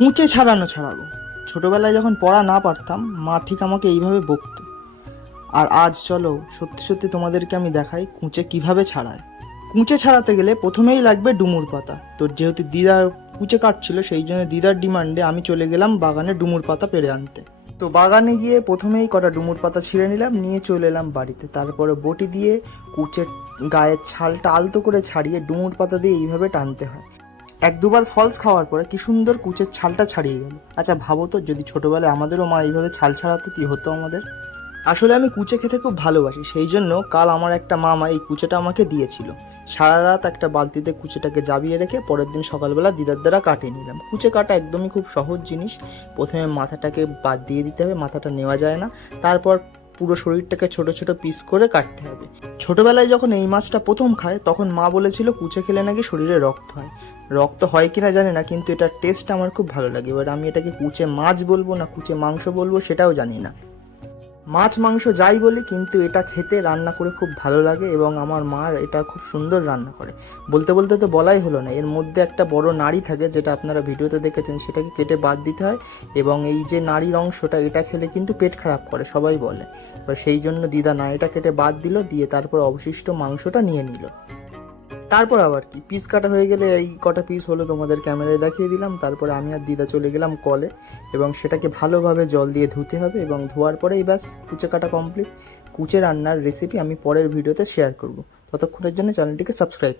কুঁচে ছাড়াবো। ছোটোবেলায় যখন পড়া না পারতাম মা ঠিক আমাকে এইভাবে বকতো। আর আজ চলো সত্যি সত্যি তোমাদেরকে আমি দেখাই কুঁচে কিভাবে ছাড়ায়। কুঁচে ছাড়াতে গেলে প্রথমেই লাগবে ডুমুর পাতা। তো যেহেতু দিদার কুঁচে কাটছিল সেই জন্য দিদার ডিমান্ডে আমি চলে গেলাম বাগানে ডুমুর পাতা পেড়ে আনতে। তো বাগানে গিয়ে প্রথমেই কটা ডুমুর পাতা ছিঁড়ে নিলাম, নিয়ে চলে এলাম বাড়িতে। তারপরে বটি দিয়ে কুঁচের গায়ের ছালটা আলতো করে ছাড়িয়ে ডুমুর পাতা দিয়ে এইভাবে টানতে হয়। এক দুবার ফলস খাওয়ার পরে কি সুন্দর কুঁচের ছালটা ছাড়িয়ে গেল। আচ্ছা ভাবো তো, যদি ছোটোবেলায় আমাদেরও মা এইভাবে ছাল ছাড়াতো কি হতো আমাদের। আসলে আমি কুঁচে খেতে খুব ভালোবাসি, সেই জন্য কাল আমার একটা মামা এই কুঁচেটা আমাকে দিয়েছিল। সারা রাত একটা বালতিতে কুঁচেটাকে জাবিয়ে রেখে পরের দিন সকালবেলা দিদার দ্বারা কাটিয়ে নিলাম। কুঁচে কাটা একদমই খুব সহজ জিনিস। প্রথমে মাথাটাকে বাদ দিয়ে দিতে হবে, মাথাটা নেওয়া যায় না। তারপর পুরো শরীরটাকে ছোট ছোট পিস করে কাটতে হবে। ছোটবেলায় যখন এই মাছটা প্রথম খায় তখন মা বলেছিল কুঁচে খেলে নাকি শরীরে রক্ত হয়। রক্ত হয় কিনা জানি না, কিন্তু এটার টেস্ট আমার খুব ভালো লাগে। এবার আমি এটাকে কুঁচে মাছ বলবো না কুঁচে মাংস বলবো সেটাও জানি না। মাছ মাংস যাই বলি, কিন্তু এটা খেতে রান্না করে খুব ভালো লাগে এবং আমার মা এটা খুব সুন্দর রান্না করে। বলতে বলতে তো বলাই হলো না, এর মধ্যে একটা বড় নাড়ি থাকে যেটা আপনারা ভিডিওতে দেখেছেন, সেটাকে কেটে বাদ দিতে হয়। এবং এই যে নাড়ির অংশটা, এটা খেলে কিন্তু পেট খারাপ করে সবাই বলে। এবার সেই জন্য দিদা নাড়িটা কেটে বাদ দিল, দিয়ে তারপর অবশিষ্ট মাংসটা নিয়ে নিল। তারপর আবার কি পিস কাটা হয়ে গেলে এই কটা পিস হলো তোমাদের ক্যামেরায় দেখিয়ে দিলাম। তারপরে আমি আর দিদা চলে গেলাম কলে, এবং সেটাকে ভালোভাবে জল দিয়ে ধুতে হবে, এবং ধোয়ার পরেই ব্যাস কুচে কাটা কমপ্লিট। কুচে রান্নার রেসিপি আমি পরের ভিডিওতে শেয়ার করব। ততক্ষণের জন্য চ্যানেলটিকে সাবস্ক্রাইব